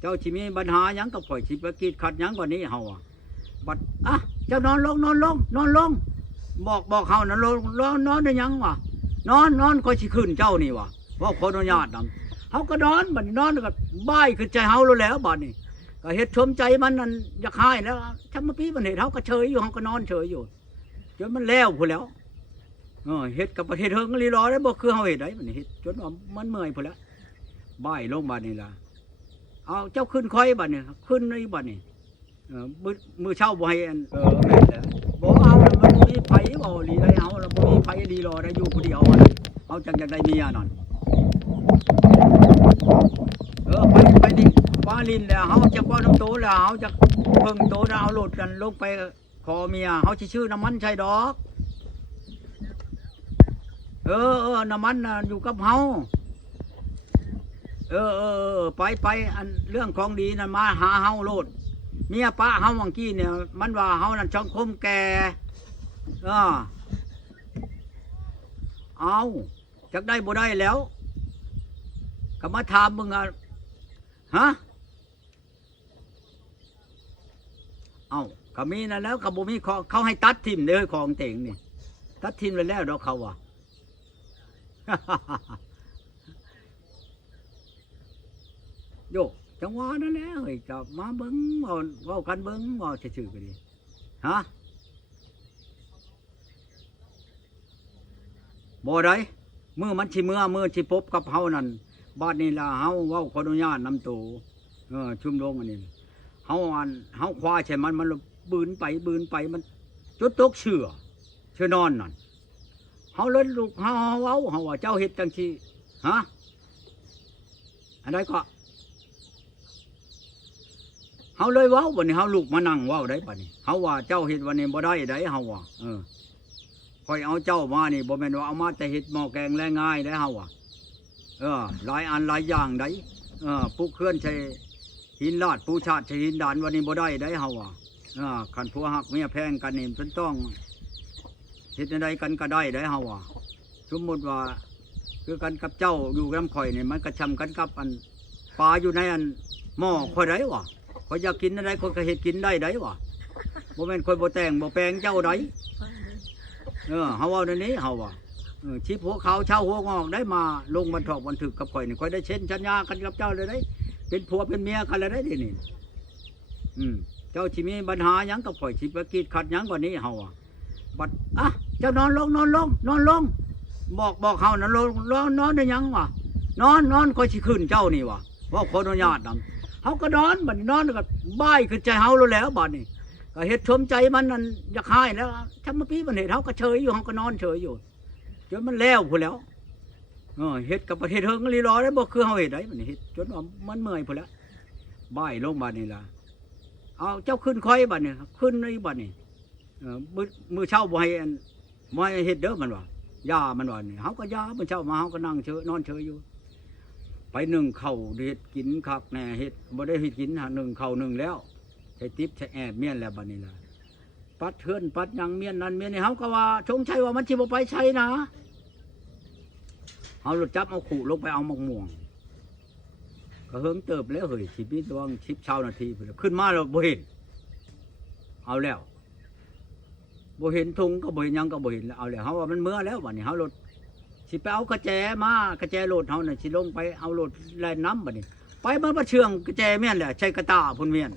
เจ้าชิมีปัญหาหยังกับข่อยสิไปกีดขัดหยังกว่านี้เฮาอ่ะบัดอ่ะเจ้านอนลงนอนลงนอนลงบอกเฮานั่นลงนอนได้หยังวะนอนข่อยสิขึ้นเจ้านี่วะว่าขออนุญาตนำเฮาก็นอนบัดนอนก็บ้ายขึ้นใจเฮาแล้วบัดนี้ก็เฮ็ดชมใจมันนั่นอยากหายแล้วถ้าเมื่อกี้มันเฮ็ดเฮาก็เฉยอยู่เฮาก็นอนเฉยอยู่จนมันแล้วพุ่นแล้วเฮ็ดกับประเทศเฮิงลีรอได้บ่คือเฮาเฮ็ดได้มันเฮ็ดจนว่ามันเมื่อยพุ่นแล้วบ้ายลงบัดนี้ล่ะเอาเจ้าขึ้นค่อยบัดนี้ขึ้นในบัดนี้มือเช่าบ่ให้อันแม่นแล้วบ่เอามันมีไผบ่ลีได้เอาแล้วบ่มีไผดีรอได้อยู่ผู้เดียวเอาจังอยากได้เมียนั่นไปดิฟ้าลินแล้วเฮาจะป้อนน้ำโตแล้วเฮาจะเพิ่งโตแล้วเอาโลดกันลงไปขอเมียเฮาสิชื่อน้ำมันใช่ดอกน้ำมันน่ะอยู่กับเฮาไปอันเรื่องของดีนั่นมาหาเฮาโลดเมียป้าเฮาวังกี้เนี่ยมันว่าเฮานั่นช่องคมแก่เอาจักได้บ่ได้แล้วก็มาถามมึงอ่ะฮะเอาก็มีนั่นแล้วก็บ่มีเขาให้ตัดทิ่มเด้อของเต่งนี่ตัดทิ่มไปแล้วดอกเขาว่ะ โยจังหวะนั่นแหละเฮ้ยกับมาเบิ้งว่ากันเบิ้งว่าชื่อๆกันดิฮะบ่ได้มือมันชิมือชิพบกับเฮานั่นบ้านนี้ล่ะเฮาเว้าขออนุญาตนำโตชุมลงอันนี้เฮาคว้าใช่มันบืนไปมันจุดตกเชื่อนอนนั่นเฮาเลยลูกเฮาเว้าเฮาว่าเจ้าเฮ็ดจังซี่ฮะอันใดก็เฮาเลยเว้าวันนี้เฮาลูกมานั่งเว้าได้ป่ะนี่เฮาว่าเจ้าเฮ็ดวันนี้บ่ได้ได้เฮาว่าคอยเอาเจ้ามานี่บ่แม่นว่าเอามาแต่เฮ็ดหม้อแกงแลง่ายได้เฮาว่าหลายอันหลายอย่างได้ปูเคลื่อนใช้หินลาดปูชาติใช้หินดานวันนี้บ่ได้ได้เฮาว่าคันผัวหักเมียแพงกันนี่เพิ่นต้องเฮ็ดใดกันก็ได้ได้เฮาว่าสมมุติว่าคือกันกับเจ้าอยู่กับข่อยนี่มันกระชำกันกับอันปลาอยู่ในอันหม้อข่อยได้วะข่อยอยากกินอะไรข่อยก็เฮ็ดกินได้ได้วะบ่แม่นข่อยบ่แต่งบ่แปลงเจ้าได้เฮาเว้าในนี้เฮาว่าชิบหัวขาวเช้าหัวงอกได้มาลงบรรทอกบันทึกกับข่อยนี่ข่อยได้เช่นสัญญากันกับเจ้าเลยได้เป็นผัวเป็นเมียกันเลยได้ดินี่เจ้าสิมีปัญหาหยังกับข่อยสิไปกีดขัดหยังกว่านี้เฮาอ่ะบัดอ่ะเจ้านอนลงบอกเฮานั่นนอนได้หยังวะนอนข่อยสิขึ้นเจ้านี่วะว่าขออนุญาตนำเฮาก็นอนบัดนอนก็บ้ายขึ้นใจเฮาแล้วบัดนี้ก็เฮ็ดชมใจมันนั่นอยากหายแล้วถ้าเมื่อกี้มันเฮ็ดเฮาก็เฉยอยู่เฮาก็นอนเฉยอยู่จนมันแล้วพุ่นแล้วเฮ็ดกับประเทศเฮิงลีรอได้บ่คือเฮาเฮ็ดได้มันเฮ็ดจนว่ามันเมื่อยพุ่นแล้วบ้ายลงบัดนี้ล่ะเอาเจ้าขึ้นค่อยบัดนี้ขึ้นในบัดนี้มือเช้าบ่ให้เฮ็ดเด้อมันว่ายามันว่านี่เฮาก็ยามื้อเช้ามาเฮาก็นั่งเฉยนอนเฉยอยู่ไปนึ่งข้าวเฮ็ดกินคักแน่เฮ็ดบ่ได้เฮ็ดกินหานึ่งข้าวนึ่งแล้วใช้ติ๊บใช้แอบเมียนแล้วบัดนี้ล่ะปัดเทือนปัดยังเมียนนั่นเมียนนี่เฮาก็ว่าชงชัยว่ามันสิบ่ไปใช้นะเฮาจับเอาขู่ลงไปเอามะม่วงก็เฮิงเติบแล้วเฮ้ยชีวิตวัง10 เช้านาทีพุ่นขึ้นมาแล้วบ่เห็นเอาแล้วบ่เห็นทุงก็บ่เห็นยังก็บ่เห็นแล้วเอาแล้วเฮาว่ามันเมื่อแล้วบัดนี้เฮารถสิไปเอากระแจมากระแจรถเฮาน่ะสิลงไปเอารถแล่นน้ำบัดนี้ไปมันบ่เชื่องกระแจแม่นแหละใช้กระตาพุ่นเมียน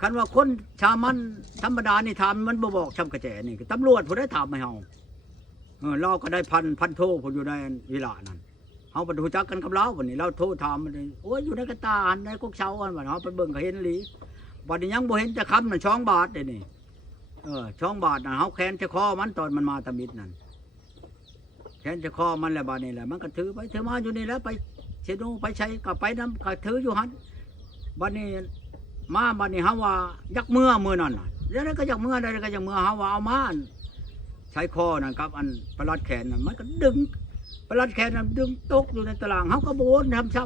คันว่าคนชามันธรรมดานี่ถามมันบ่บอกชำกระแจนี่ตำรวจผู้ได้ถามให้เฮาเราก็ได้พันโทผู้อยู่ในเวลานั้นเฮาบ่รู้จักกันกับเราบัดนี้เราโทรถามมันโอ้ยอยู่ในกระตาหันในกกเช้าอันบัดเฮาไปเบิ่งก็เห็นอีหลีบัดนี้ยังบ่เห็นจะคำนั่น2 บาทเด้นี่2 บาทน่ะเฮาแค้นจะคอมันตอนมันมาตะมิดนั่นแค้นจะคอมันแล้วบัดนี้แหละมันก็ถือไปถือมาอยู่นี่แล้วไปเชนูไปใช้ก็ไปนำก็ถืออยู่หั่นบัดนี้มาบัดนี้เฮาว่ายักมือนั่นน่ะแล้วก็ยักมือได้ก็ยักมือเฮาว่าเอามาใช้คอนั่นครับอันประหลัดแขนนั่นมันก็ดึงประหลัดแขนนั่นดึงตกอยู่ในตารางเฮาก็บ่วนทำซ้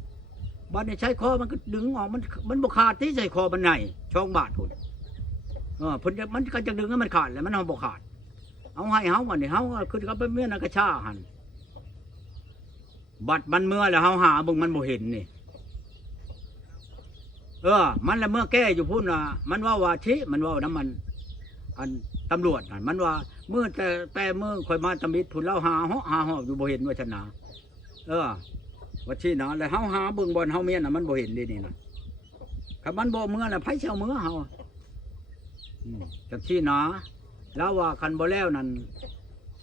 ำบัดนี้ใช้คอมันก็ดึงออกมันบ่ขาดที่ใช้คอมันไหน2 บาทพุ่นเพิ่นมันก็จะดึงให้มันขาดแล้วมันเฮาบ่ขาดเอาให้เฮาบัดนี้เฮาขึ้นกับเมียนกระชาหั่น บัดมันเมื่อแล้วเฮาหาเบิ่งมันบ่เห็นนี่มันละเมื่อแก้อยู่พุ่นน่ะมันว่าชิมันว่าน้ำมันอันตำรวจน่ะมันว่าเมื่อแต่เมื่อข่อยมาตำมิดพุ่นเราหาเหาะอยู่บ่เห็นว่าชนะว่าชินะแล้วเฮาหาเบิ่งบ่อนเฮาเมียน่ะมันบ่เห็นนี่น่ะคันมันบ่เมื่อแล้วไผสิเอาเมื่อเฮาจังซี่นะแล้วว่าคันบ่แล้วนั่น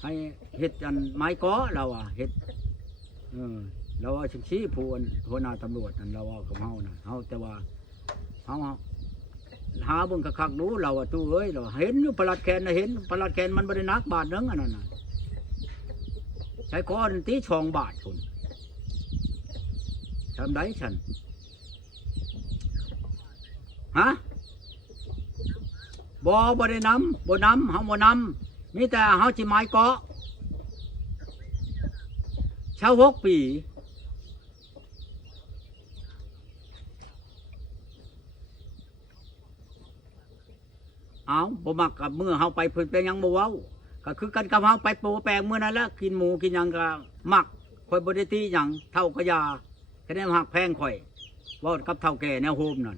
ให้เฮ็ดอันไม้ก้อเราว่าเฮ็ดเราว่าจังซี่ผู้หัวหน้าตำรวจนั่นเราว่ากับเฮาน่ะเฮาแต่ว่าเฮาหาเบิ่งคักๆดูเราว่าตู้เอ้ยเราเห็นอยู่ประหลัดแคนน่ะเห็นประหลัดแคนมันบ่ได้นักบาทนึงอันนั้นน่ะใช้ก้อนตี2 บาทพุ่นทำได้ฉันฮะบ่ได้นำเฮาบ่นำมีแต่เฮาสิไม้เกาะเช่า6 ปีเอาบ่มักกับเมื่อเฮาไปเพิ่นเป็นหยังบ่เว้าก็คือกันกับเฮาไปโปแปลงมื้อนั้นแหละกินหมูกินหยังก็มักข่อยบ่ได้ตีหยังเท่าก็ยาแค่นั้นหักแพงข่อยเว้ากับเฒ่าแก่แนวโฮมนั่น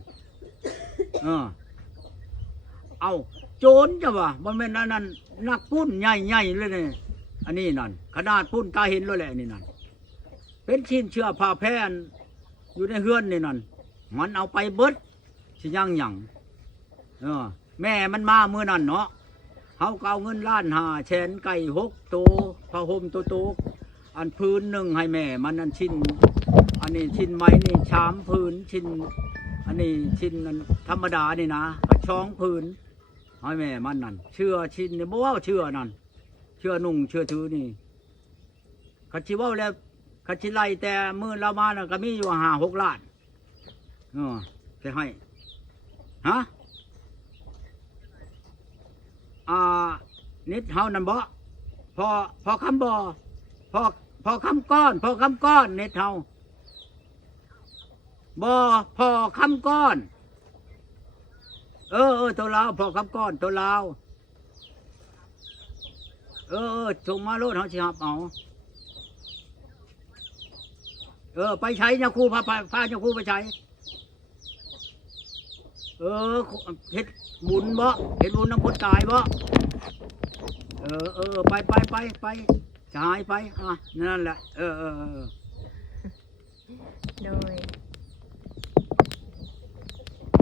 เอาโจรจ้ะวะบ่แม่นอันนั้นนักปุ้นใหญ่ๆเลยนี่อันนี้นั่นขนาดปุ้นตาเห็นแล้วแหละนี่นั่นเป็นชิ้นเชื้อผ้าแพร่อยู่ในเฮือนนี่นั่นมันเอาไปเบิดสิยังหยังแม่มันมามื้อนั้นเนาะเฮาก็เอาเงิน1,500,000แสนไก่6 ตัวผ้าห่มโตๆอันพื้น1ให้แม่มันอันชิ้นอันนี้ชิ้นไม้นี่3 พื้นชิ้นอันนี้ชิ้นนั้นธรรมดานี่นะกระช่องพื้นให้แม่มันนั่นเชื่อชิ้นนี่บ่ว่าเชื่อนั่นเชื่อนุ่งเชื่อถือนี่คันสิเว้าแล้วคันสิไล่แต่มื้อเรามาน่ะก็มีอยู่5-6 ล้านจะให้ฮะนิดเฮานั่นบ่พอคำบ่พอคำก้อนนิดเฮาบ่พอคำก้อนตัวลาวพอคำก้อนตัวลาวส่งมาโลดเฮาสิรับเอาไปใช้ยาคูพายาคูไปใช้เฮ็ดบุญบ่เฮ็ดบุญน้ำคนตายบ่ไปจะหายไปนั่นแหละโดย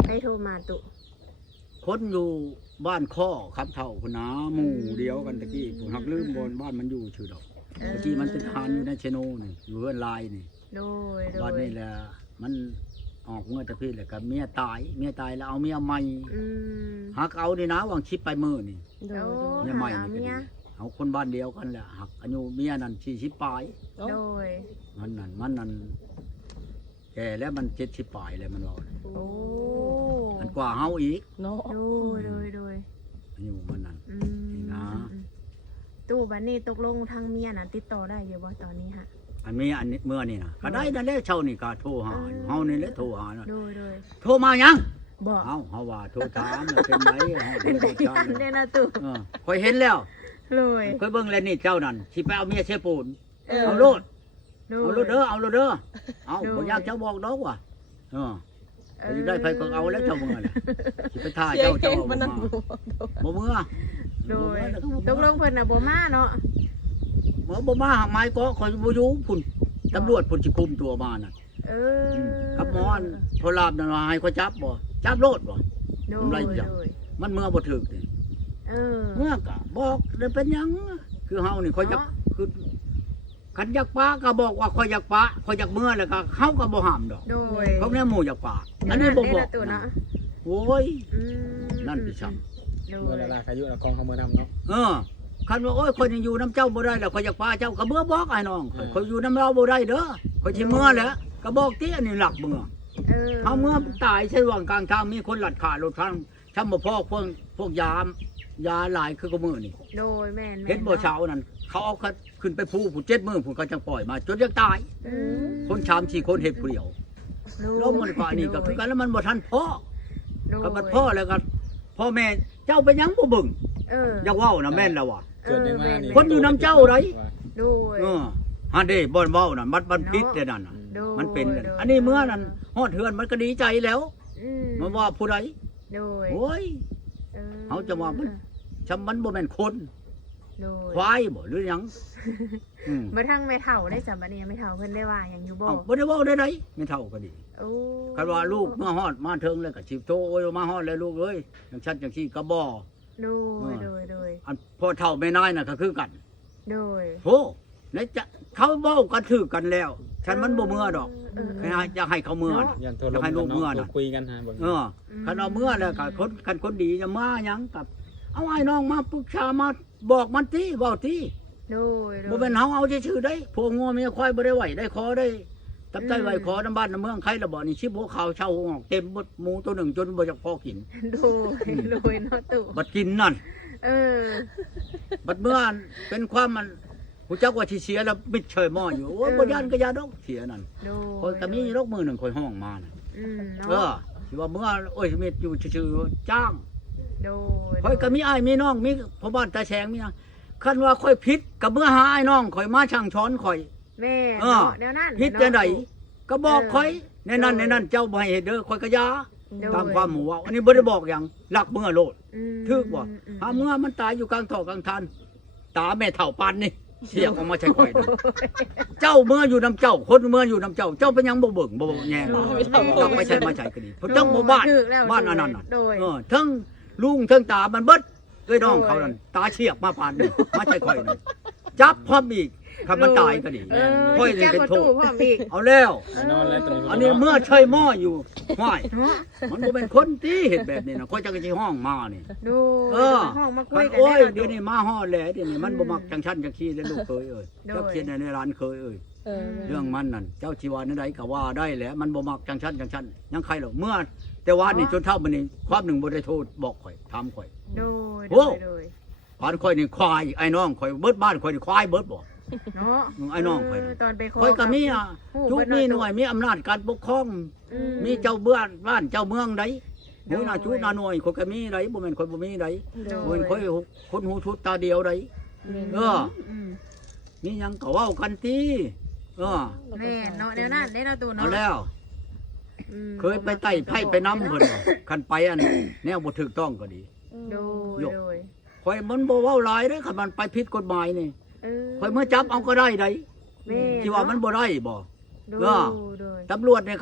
ให้โทรมาตุคนอยู่บ้านข้อคำเท่าคุณนาหมู่เดียวกันตะกี้ผมหักลืมบนบ้านมันอยู่ชื่อดอกตะกี้มันเป็นทหารอยู่ในเชโนนี่อยู่เฮือนลายนี่โดยบ้านนี่แหละมันออกเมื่อตะพี่แหละกับเมียตายแล้วเอาเมียใหม่หักเอานี่นะวางชิปไปมือนี่เมียใหม่นี่เอาคนบ้านเดียวกันแหละหักอายุเมียนั่น40 ปลายโดยมันนั่นแก่แล้วมัน70 ปลายเลยมันบอกมันกว่าเฮาอีกโดยอายุมันนั่นนี่นะตู้บัดนี้ตกลงทางเมียน่ะติดต่อได้อยู่บ่ตอนนี้ฮะอันนี้เมื่อนี่นะก็ได้นั่นแหละเช่านี่ก็โทรหาเฮานี่แหละโทรหาโดยโทรมายังบอกเฮาว่าโทรถามเป็นไหนเป็นได้กันแน่นะตู้ค่อยเห็นแล้วเลยค่อยเบิ่งแล้วนี่เจ้านั่นสิไปเอาเมียเชปูนเอาโลดเด้อเอาบ่อยากเจ้าบอกดอกว่ะได้ไผก็เอาแล้วเจ้าเมื่อแหละสิไปท่าเจ้าบ่เมื่อโดยตกลงเพิ่นน่ะบ่มาเนาะบ่มาหาไม้ก็คอยบ่อยู่พุ่นตำรวจพุ่นสิคุมตัวมาน่ะกับหมอนโทรศัพท์นั่นว่าให้เขาจับบ่จับโลดบ่ทำไรจังมันเมื่อบ่ถึกนี่เมื่อก็บอกได้เป็นหยังคือเฮานี่คอยจักคือคันอยากปะก็บอกว่าคอยอยากปะคอยอยากเมื่อแล้วก็เฮาก็บ่ห้ามดอกเขาแน่หมู่อยากปะอันนี้บ่บอกโอ้ยนั่นสิซ้ํเมื่อละอายุละกองเฮาเมื่อนำเนาะคันว่าโอ้ยคนยังอยู่น้ำเจ้าบ่ได้แล้วคอยอยากปะเจ้าก็เมื่อบอกไอ้น้องคอยอยู่น้ำเราบ่ได้เด้อคอยสิเมื่อแหละก็บอกติอันนี้หลักเมื่อเฮาเมื่อตายใช่ว่างกลางทางมีคนลัดขารถทางช้ำบ่พอพวกยาหลายคือก็มื้อนี่โดยแม่นเห็นบ่เช้านั่นเขาเอาขึ้นไปภูผู้7 มื้อผู้เขาจังปล่อยมาจนยังตายคน3-4 คนเฮ็ดผู้เดียวแล้วมันก็นี่ก็คือกันแล้วมันบ่ทันพ่อก็บัดพ่อแล้วก็พ่อแม่เจ้าเป็นหยังบ่เบิ่งอยากเว้านะแม่นแล้วว่ะเกิดยังมาคนอยู่น้ำเจ้าไรโดย ฮะเด้บ่เว้านั่นมันผิดเด้นั่นน่ะ โดย มันเป็นนั่น โดย อันนี้เมื่อนั้นฮอดเฮือนมันก็ดีใจแล้ว อืม มันว่าผู้ใด โดย โอ้ย ออ เขาจะว่ามันชำมันบ่แม่นคน โดย ควายบ่หรือหยังอืม บ่ทั้งแม่เฒ่าได้สำบัดนี้แม่เฒ่าเพิ่นได้ว่าหยังอยู่บ่ เอ้าบ่ได้เว้าได้ไดไม่เท่าก็ดี โอ้ คันว่าลูกเมื่อฮอดมาถึงแล้วก็สิโทโอ้ยมาฮอดแล้วลูกเอ้ยจังซั่นจังซี่ก็บ่ โดยโดยโดย อันพ่อเฒ่าแม่นายน่ะก็คือกัน โดย โธแล้วจะเขาเว้ากันถือกันแล้ว ฉันมันบ่เมื่อดอก เออ ให้อยากให้เขาเมื่อน่ะ ยันโทร อยากให้ลูกเมื่อน่ะ คุยกันหาเบิ่ง เออคันเอาเมื่อแล้วก็คนดีจะมาหยังกับ เอาไอ้น้องมาปรึกษามาบอกมันติเว้าติ โดยโดย บ่เป็นเฮาเอาชื่อๆได้พวกงัวเมียควายบ่ได้ไหวได้ขอได้ตับใจไหวขอน้ำบ้านน้ำเมืองใครละบ่นี่ชิบหัวขาวเช่าหัวงอกเต็มหมดหมูตัวหนึ่งจนบ่จักพอกิน โดยโดยเนาะตู่ บัดกินนั่น เออ บัดเมื่อเป็นความมันหูจักว่าสิเสียแล้วมิดเฉยหม้ออยู่โอ้ยบ่ย่านก็ย่าดอกเสียนั่น โดย คอยก็มีรกมือหนึ่งคอยห้องมาน่ะ เนาะ เออสิว่าเมื่อโอ้ยมิดอยู่ซื่อๆจ้าง โดย คอยก็มีอ้ายมีน้องมีพ่อบ้านตาแฉงมีนะคันว่าคอยผิดก็เมื่อหาอ้ายน้องคอยมาช่างช้อนคอย แม่ เออ เนาะเดี๋ยวนั้น ผิดจังไดก็บอก เออ คอยในนั้นเจ้าบ่ให้เฮ็ดเด้อคอยก็ยา โดย ตามความหมู่ว่าอันนี้บ่ได้บอกหยังลักเมื่อโลด อืม ทึกบ่ ม หาเมื่อมันตายอยู่กลางท่อกลางทานตาแม่เฒ่าปานนี่เสียกออกมาใช่ข่อยนะเจ้าเมื่ออยู่นํเจ้าคนเมื่ออยู่นํเจ้า เจ้าเป็นหยังบ่เบิ่งบ่แยงบ่กลับไปใช้มาใช้ก็ดีเพราะทั้งหมู่บ้าน ถูกแล้ว บ้านอันนั้นน่ะ โดย ทั้งลุงทั้งตามันเบิดเอ้ยน้องเขานั่นตาเฉียบมาปานนี่มาใช่ข่อยนั่นจับพร้อมอีกคันมันตายก็ดี เออ ค่อยนี่ แจ้ง เป็น ประ โท ตู ษ พร้อมอีก เอาแล้ว แน่นอนแล้วตอนนี้ อันนี้เมื่อใช่หม้ออยู่ห้วย เนาะ มันบ่เป็นคนที่เห็นแบบนี้นะค่อยจะสิห้องมานี่ ดู เออ ห้องมาคุ คั ย น กัน โอ้ย ได้ เดี๋ยวนี้มาฮอดแล้วเดี๋ยวนี้มันบ่มักจังชั้นจังขี้แล้วลูกเคยเอ้ย โดย เจ้าเขียนในร้านเคยเอ้ย เออ เรื่องมันนั่นเจ้าชีวาในใดก็ว่าได้แหละมันบ่มักจังชั้นยังใครหรอกเมื่อ แต่ว่านี่จนเท่ามันนี่ความหนึ่งบ่ได้โทษบอกข่อยถามข่อย โดย โอ้ โดย ผ่านข่อยนี่ควายไอ้น้องข่อยเบิดบ้านข่อยนี่ควายเบิดบ่ เนาะ ไอ้น้องข่อยน่ะ ตอนไปขอ ข่อยก็มีอ่ะ ฮู้ จุก เบิด มีห เาะ น่วยมีอำนาจการปกครอง อื มีเจ้าเบื้อนบ้านเจ้าเมืองใด โด หู ย หน้าจุหน้าหน่วยข่อยก็มีใดบ่แม่นข่อยบ่มีใด โด บ่ ย แม่นข่อยคนหูชุดตาเดียวใด เออ ม นี่ยังก็เว้ากันติเออ แม่เนาะเดี๋ยวนั้นได้เนาะตู่ เอา เนาะ แล้ว อืม เคยไปไต่ไผ่ไปน้ำเพิ่นว่าคันไปอันแนวบ่ถูกต้องก็ดี โดย โยก โดย ข่อยมันบ่เว้าหลายเด้อคันมันไปผิดกฎหมายนี่ เออ ข่อยเมื่อจับเอาก็ได้ได แม่ ที่ว่ามันบ่ได้บ่ โด เออ โดย ตำรวจเนี่ย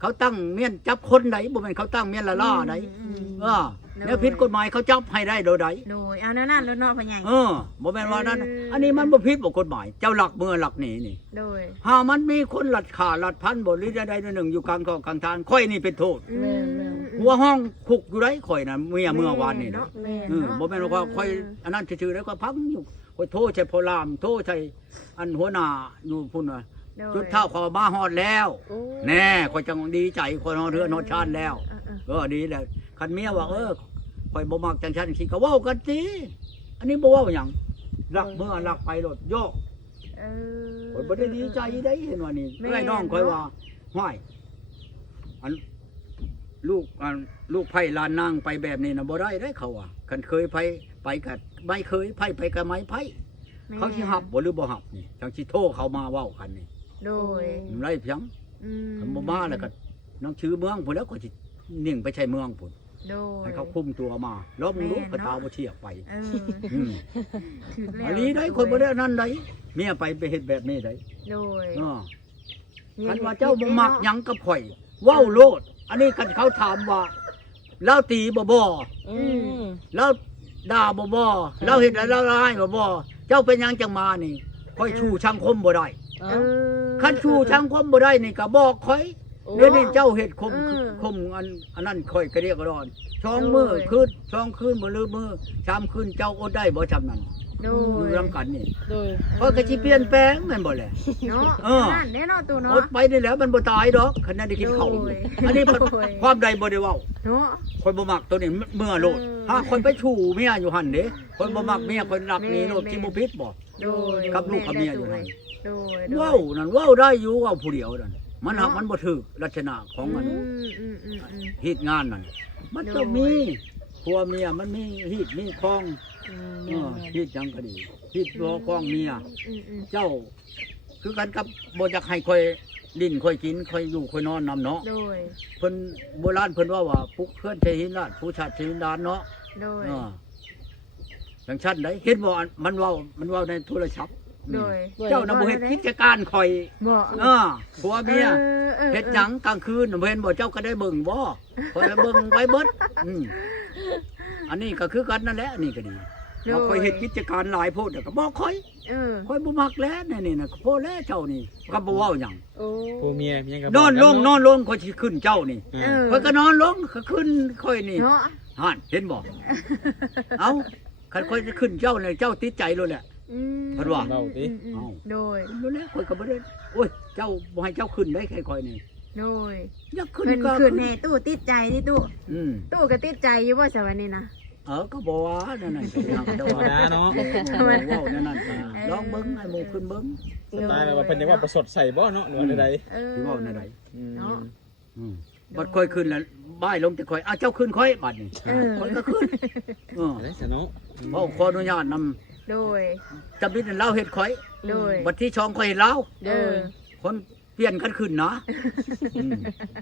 เขาตั้งเมียนจับคนใดบ่แม่นเขาตั้งเมียนละล่าใด อืม เออแล้วผิดกฎหมายเขาจับให้ได้โดยใด โดยเอาแนวนั้นแล้วเนาะพ่อใหญ่ เออบ่แม่นว่านั้น เอออั อันนี้มันบ่ผิดบ่กฎหมาย เจ้าหลักเมือหลักหนีนี่ โดย หามันมีคนหลัดขาหลัดพันบ่หรือใดๆหนึ่งอยู่กลางท่อกลางทานค่อยนี่เป็นโทษ แม่แม่ หัวห้องคุกอยู่ไรข่อยน่ะเมื่อวานนี่นะ แม่ บ่แม่นว่าค่อยอันนั้นชื่อๆแล้วก็พังอยู่ค่อยโทษใช่พอลามโทษใช่อันหัวหน้าอยู่พุ่นว่า โดย จุดเท่าเขามาฮอดแล้ว โอ้ แน่ค่อยจังดีใจคนฮอดเรือนฮอดชาติแล้ว เออ ดีแล้วคันเมียว่าข่อยบ่มักจังซั่นสิก็เว้ากันติอันนี้บ่เว้าหยังรักเมื่อรักไปโลดโยก เออ ข่อยบ่ได้ดีใจได้เห็นว่านี่ แม่ เอ้ยน้องข่อยว่าห้วยอันลูกไผ่ลานนางไปแบบนี้น่ะบ่ได้เด้เขาว่าคันเคยไปกับไม่เคยไผ่ไปกับไม้ไผ่ แม่ เขาสิหับบ่หรือบ่หับนี่จังสิโทรเขามาเว้ากันนี่ โดย มันไรเพียง อืม คันบ่มาแล้วก็น้องชื่อเมืองพุ่นแล้วก็สินิ่งไปใช้เมืองพุ่น โดย ให้เขาคุมตัวมาแล้วมึงรู้ แม่ กระ เนาะ ตาบ่เชียบไป เออ อืม ถึกแล้ว อันนี้ได้คนบ่ได้อันนั้นได้เมียไปเฮ็ดแบบนี้ได้ โดย เออคันว่าเจ้าบ่มักหยังกับข่อยเว้าโลด อันนี้คันเขาถามว่าเราตีบ่ อืม เราด่าบ่เราเฮ็ดอะไรเราร้ายบ่เจ้าเป็นหยังจังมานี่ข่อยชูชังคมบ่ได้ เอา เออ คันชูชังคมบ่ได้นี่ก็บอกข่อย โอ้ เดี๋ยวนี้เจ้าเฮ็ดคม เออ คมอันนั้นข่อยก็เรียกร้อนช่องมือ โอ้ย คืนช่องคืนบ่ลืมมือชามคืนเจ้าอดได้บ่ชำนั้น โด อยู่ ย นํกันนี่ โดย เพราะก็สิเปลี่ยนแปลงแม่นบ่แหละ เนาะ เออ นั่นแน่นอนตู่ อ เนาะ ดไปนี่แหล้วมันบ่ตายดอกคันนั้นได้กินข้าว โอ้ย อันนี้มัน โอ้ย ความใดบ่ได้เว้า เนาะ คนบ่มักตัวนี้เมื่อโลด เออ ถ้าคนไปชูเมียอยู่หั่นเด้คนบ่มักเมียคนรักนี่โลด แม่ สิบ่ผิดบ่ โดย กับลูกกับเมียอยู่นั่น โดย เว้านั่นเว้าได้อยู่เว้าผู้เดียวนั่นมันหักมันบ่ถูกลักษณะของมัน อืม ฮีดงานนั่นมันต้องมีผัวเมียมันมีฮีดมีคลอง อืม ฮีดจังก็ดีฮีดรอคลองเมีย เจ้า คือกันกับบ่อยากให้ค่อยลิ้นค่อยกินค่อยอยู่ค่อยนอนนํเนาะ โดย เพิ่นโบราณเพิ่นว่าผู้เคลื่อนใช้หินลาดผู้ชาติใช้หินดานเนาะ โดย อย่างชั้นได้เห็นบ่มันเว้าในโทรศัพท์ โดย เจ้าน่ะบ่เฮ็ดกิจการข่อย บ่ ผัวเมียเฮ็ดหยังกลางคืนน่ะบ่เห็นบ่เจ้าก็ได้เบิ่งบ่ข่อยละเบิ่งไว้เบิดอันนี้ก็คือกันนั่นแหละอันนี้ก็ดีว่าข่อยเฮ็ดกิจการหลายโพดก็บ่ข่อยบ่มักแล้วนี่น่ะโพดแล้วเจ้านี่ก็บ่เว้าหยัง โอ้ ผู้เมียยังก็ นอนลงข่อยสิขึ้นเจ้านี่ข่อยก็นอนลงก็ขึ้นข่อยนี่ เนาะ ห่านเห็นบ่เอ้าคันข่อยจะขึ้นเจ้าเนี่ยเจ้าติดใจเลยแหละ เพิ่นว่า เว้าติ โดย รู้แล้วข่อยก็บ่ได้โอ้ยเจ้าบ่ให้เจ้าขึ้นได้แค่ข่อยนี่ โดย อยากขึ้น เพิ่น ก็ ขึ้นให้ตู้ติดใจนี่ตู้ อืม ตู้ก็ติดใจอยู่บ่ซะวันนี้นะ ก็บ่ว่านั่นน่ะสิครับแต่ว่า เนาะ เว้านั่นน่ะลองเบิ่งให้หมู่ขึ้นเบิ่ง สไตล์แบบว่าเพิ่นยังว่าประสดใส่บ่เนาะหรือว่าใด สิเว้าแนวใด ๆ เนาะ บัดข่อยขึ้นแล้วบ้ายลงแต่ข่อยเจ้าขึ้นข่อยบัดนี้ข่อยก็ขึ้นเออ ได้ซะเนาะ เว้าขออนุญาตนำ โดย จำบิดเล่าเฮ็ดข่อย โดย บัดที่ช่องข่อยเฮ็ดเล่า โดย คนเปลี่ยนกันขึ้นนะ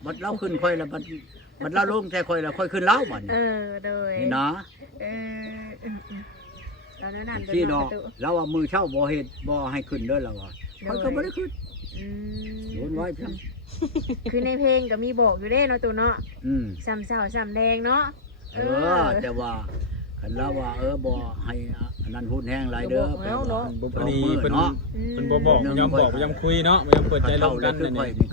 บัดเล่าขึ้นค่อยแล้วบัดเล่าลงแต่ค่อยแล้วค่อยขึ้นเล่าบัด โดย นี่นะ ตอนนั้น ที่ดอกแล้วว่ามือเช่าบ่เฮ็ดบ่ให้ขึ้นเด้อแล้วว่าค่อยก็บ่ได้ขึ้นโดนไว้เพียง คือในเพลงก็มีบอกอยู่เด้เนาะตู้เนาะ อืม ซ้ำเช้าซ้ำแดงเนาะ แต่ว่าคันแล้วว่าบ่ให้อันนั้นหุ้นแห้งหลายเด้อ อันนี้เพิ่นบ่บอกบ่ยอมบอกบ่ยอมคุยเนาะบ่ยอมเปิดใจลงกันนั่นนี่